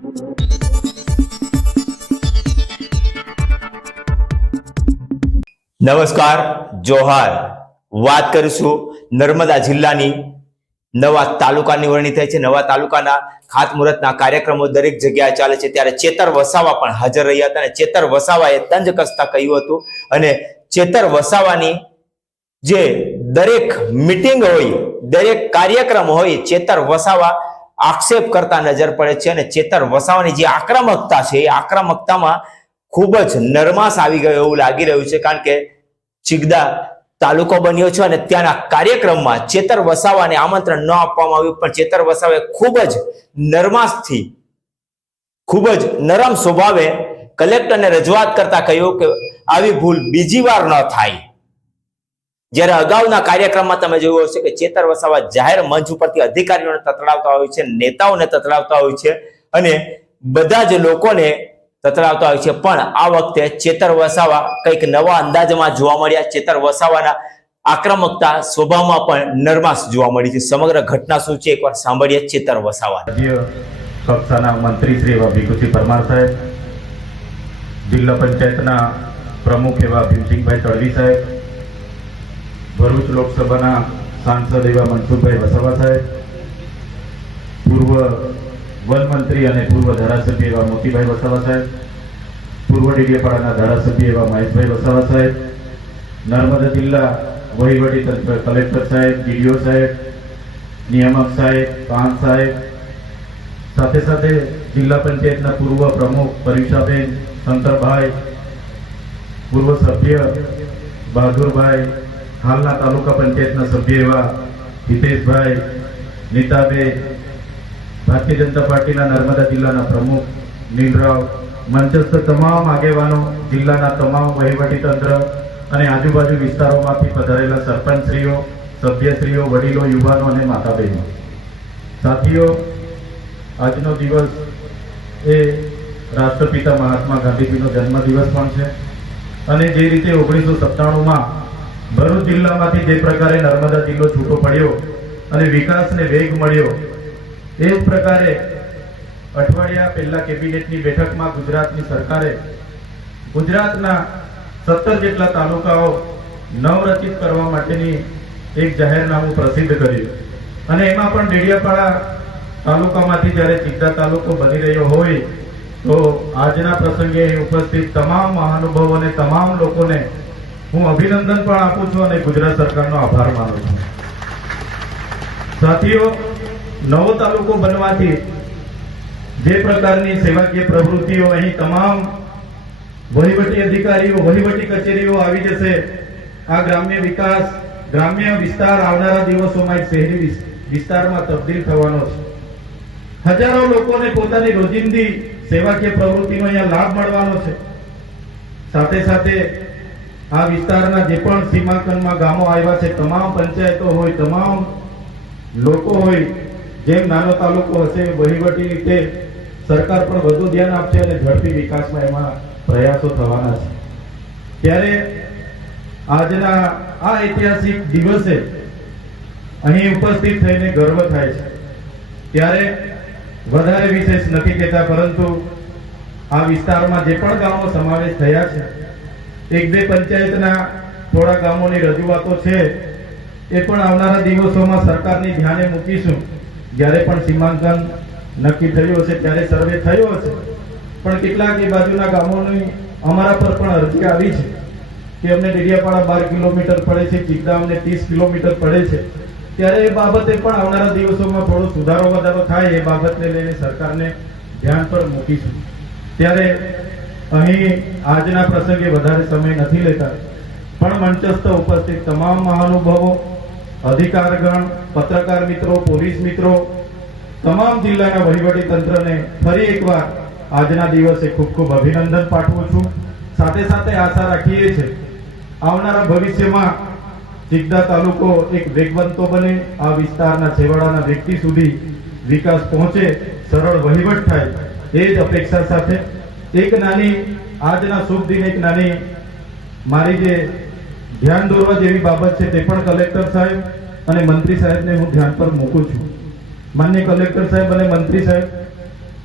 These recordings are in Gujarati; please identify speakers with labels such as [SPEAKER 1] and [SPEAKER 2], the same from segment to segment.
[SPEAKER 1] નમસ્કાર, જોહાર. વાત કરીશું નર્મદા જિલ્લાની. નવા તાલુકાની વરણી થઈ છે. નવા તાલુકાના ખાતમુહૂર્તના કાર્યક્રમો દરેક જગ્યાએ ચાલે છે. ત્યારે ચેતર વસાવા પણ હાજર રહ્યા હતા અને ચેતર વસાવાએ તંજ કસતા કહ્યું હતું. અને ચેતર વસાવાની જે દરેક મિટિંગ હોય, દરેક કાર્યક્રમ હોય, ચેતર વસાવા આક્ષેપ કરતા નજર પડે છે અને ચેતર વસાવાની જે આક્રમકતા છે એ આક્રમકતામાં ખૂબ જ નરમાશ આવી ગયો એવું લાગી રહ્યું છે કારણ કે ચિગદા તાલુકો બન્યો છે અને ત્યાંના કાર્યક્રમમાં ચેતર વસાવાને આમંત્રણ ન આપવામાં આવ્યું, પણ ચેતર વસાવે ખૂબ જ નરમાશથી, ખૂબ જ નરમ સ્વભાવે કલેક્ટરને રજૂઆત કરતા કહ્યું કે આવી ભૂલ બીજી વાર ન થાય. જ્યારે અગાઉના કાર્યક્રમમાં તમે જોયું હશે કે ચેતર વસાવા જાહેર મંચ ઉપરથી અધિકારીઓને તતડાવતા હોય છે, નેતાઓને તતડાવતા હોય છે અને બધા જ લોકોને તતડાવતા હોય છે. પણ આ વખતે ચેતર વસાવા કંઈક નવા અંદાજમાં જોવા મળ્યા. ચેતર વસાવાના આક્રમકતા સ્વભાવમાં પણ નરમાશ જોવા મળી છે. સમગ્ર ઘટના શું છે? એકવાર સાંભળીએ ચેતર વસાવા.
[SPEAKER 2] કક્ષાના મંત્રી શ્રી એવા ભીખુસિંહ પરમાર સાહેબ, જિલ્લા પંચાયતના પ્રમુખ એવા ભીમસિંહભાઈ તળવી સાહેબ ભરૂચ લોકસભાના સાંસદ એવા મનસુખભાઈ વસાવા સાહેબ, પૂર્વ વનમંત્રી અને પૂર્વ ધારાસભ્ય એવા મોતીભાઈ વસાવા સાહેબ, પૂર્વ ડેડિયાપાડાના ધારાસભ્ય એવા મહેશભાઈ વસાવા સાહેબ, નર્મદા જિલ્લા વહીવટી કલેક્ટર સાહેબ, ડીડીઓ સાહેબ, નિયામક સાહેબ, પાન સાહેબ, સાથે સાથે જિલ્લા પંચાયતના પૂર્વ પ્રમુખ પરીક્ષાબેન શંકરભાઈ, પૂર્વ સભ્ય બહાદુરભાઈ હાલના તાલુકા પંચાયતના સભ્ય એવા હિતેશભાઈ નીતાબે ભારતીય જનતા પાર્ટીના નર્મદા જિલ્લાના પ્રમુખ નીલરાવ મંચસ્થ તમામ આગેવાનો, જિલ્લાના તમામ વહીવટી તંત્ર અને આજુબાજુ વિસ્તારોમાંથી પધારેલા સરપંચશ્રીઓ, સભ્યશ્રીઓ, વડીલો, યુવાનો અને માતા બહેનો સાથીઓ, આજનો દિવસ એ રાષ્ટ્રપિતા મહાત્મા ગાંધીજીનો જન્મદિવસ પણ છે. અને જે રીતે ઓગણીસો સત્તાણુંમાં ભરૂચ જિલ્લામાંથી જે પ્રકારે નર્મદા જિલ્લો છૂટો પડ્યો અને વિકાસને વેગ મળ્યો, એ જ પ્રકારે અઠવાડિયા પહેલા કેબિનેટની બેઠકમાં ગુજરાતની સરકારે ગુજરાતના સત્તર જેટલા તાલુકાઓ નવરચિત કરવા માટેની એક જાહેરનામું પ્રસિદ્ધ કર્યું. અને એમાં પણ ડેડિયાપાડા તાલુકામાંથી જ્યારે ચિત્તા તાલુકો બની રહ્યો હોય, તો આજના પ્રસંગે ઉપસ્થિત તમામ મહાનુભવોને, તમામ લોકોને હું અભિનંદન પણ આપું છું અને ગુજરાત સરકારનો આભાર માનું છું. સાથીઓ, નવો તાલુકો બનવાથી જે પ્રકારની સેવાકીય પ્રવૃત્તિઓ અહીં તમામ વહીવટી અધિકારીઓ, વહીવટી કચેરીઓ આવી જશે. આ ગ્રામ્ય વિકાસ, ગ્રામ્ય વિસ્તાર આવનારા દિવસોમાં શહેરી વિસ્તારમાં તબદીલ થવાનો છે. હજારો લોકોને પોતાની રોજિંદી સેવાકીય પ્રવૃત્તિનો અહીંયા લાભ મળવાનો છે. સાથે સાથે આ વિસ્તારના જે પણ સીમાંકનમાં ગામો આવ્યા છે, તમામ પંચાયતો હોય, તમામ લોકો હોય, જેમ નાનો તાલુકો હશે, વહીવટી રીતે સરકાર પણ વધુ ધ્યાન આપશે અને ઝડપી વિકાસમાં એમાં પ્રયાસો થવાના છે. ત્યારે આજના આ ઐતિહાસિક દિવસે અહીં ઉપસ્થિત થઈને ગર્વ થાય છે. ત્યારે વધારે વિશેષ નથી કહેતા, પરંતુ આ વિસ્તારમાં જે પણ ગામો સમાવેશ થયા છે એક બે પંચાયતના થોડા ગામોની રજૂઆતો છે, એ પણ આવનારા દિવસોમાં સરકારની ધ્યાને મૂકીશું. જ્યારે પણ સીમાંકન નક્કી થયું હશે, ત્યારે સર્વે થયો હશે. પણ કેટલાક એ બાજુના ગામોની અમારા પર પણ અરજી આવી છે કે અમને ડેડિયાપાડા બાર કિલોમીટર પડે છે ચિકદા અમને ત્રીસ કિલોમીટર પડે છે. ત્યારે એ બાબતે પણ આવનારા દિવસોમાં થોડો સુધારો વધારો થાય, એ બાબતને લઈને સરકારને ધ્યાન પર મૂકીશું. ત્યારે અહીં આજના પ્રસંગે વધારે સમય નથી લેતા. પણ મંચસ્થ ઉપસ્થિત તમામ મહાનુભાવો, અધિકારગણ, પત્રકાર મિત્રો, પોલીસ મિત્રો, તમામ જિલ્લાના વહીવટી તંત્રને ફરી એકવાર આજના દિવસે ખૂબ ખૂબ અભિનંદન પાઠવું છું. સાથે સાથે આશા રાખીએ છીએ, આવનારા ભવિષ્યમાં ચિકદા તાલુકો એક વેગવંતો બને, આ વિસ્તારના છેવાડાના વ્યક્તિ સુધી વિકાસ પહોંચે, સરળ વહીવટ થાય, એ જ અપેક્ષા સાથે એક નાની, આજના શુભ દિન એક નાની, મારી જે ધ્યાન દોરવા જેવી બાબત છે તે પણ કલેક્ટર સાહેબ અને મંત્રી સાહેબને હું ધ્યાન પર મૂકું છું. માન્ય કલેક્ટર સાહેબ અને મંત્રી સાહેબ,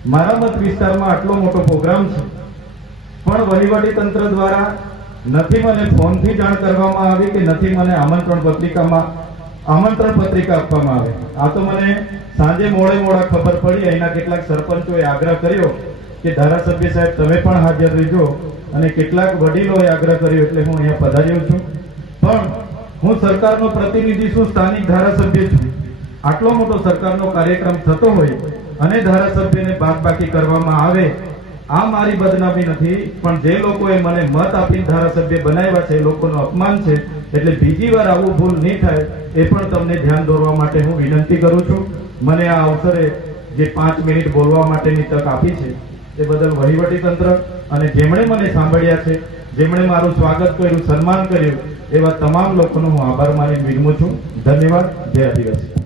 [SPEAKER 2] મારા મત વિસ્તારમાં આટલો મોટો પ્રોગ્રામ છે, પણ વહીવટી તંત્ર દ્વારા નથી મને ફોનથી જાણ કરવામાં આવી કે નથી મને આમંત્રણ પત્રિકામાં આમંત્રણ પત્રિકા આપવામાં આવે. આ તો મને સાંજે મોડે મોડા ખબર પડી, અહીંના કેટલાક સરપંચોએ આગ્રહ કર્યો કે ધારાસભ્ય સાહેબ, તમે પણ હાજર રહેજો અને કેટલાક વડીલોએ આગ્રહ કર્યો એટલે હું અહીંયા પધાર્યો છું. પણ હું સરકારનો પ્રતિનિધિ છું, સ્થાનિક ધારાસભ્ય છું. આટલો મોટો સરકારનો કાર્યક્રમ થતો હોય અને ધારાસભ્યને બાદબાકી કરવામાં આવે, આ મારી બદનામી નથી, પણ જે લોકોએ મને મત આપી ધારાસભ્ય બનાવ્યા છે લોકોનું અપમાન છે, એટલે બીજી વાર આવું ભૂલ નહીં થાય, એ પણ તમને ધ્યાન દોરવા માટે હું વિનંતી કરું છું. મને આ અવસરે જે પાંચ મિનિટ બોલવા માટેની તક આપી છે એ બદલ વહીવટી તંત્ર અને જેમણે મને સાંભળ્યા છે, જેમણે મારું સ્વાગત કર્યું, સન્માન કર્યું, એવા તમામ લોકોનો હું આભાર માની વિનમું છું. ધન્યવાદ. જય આદિવાસી.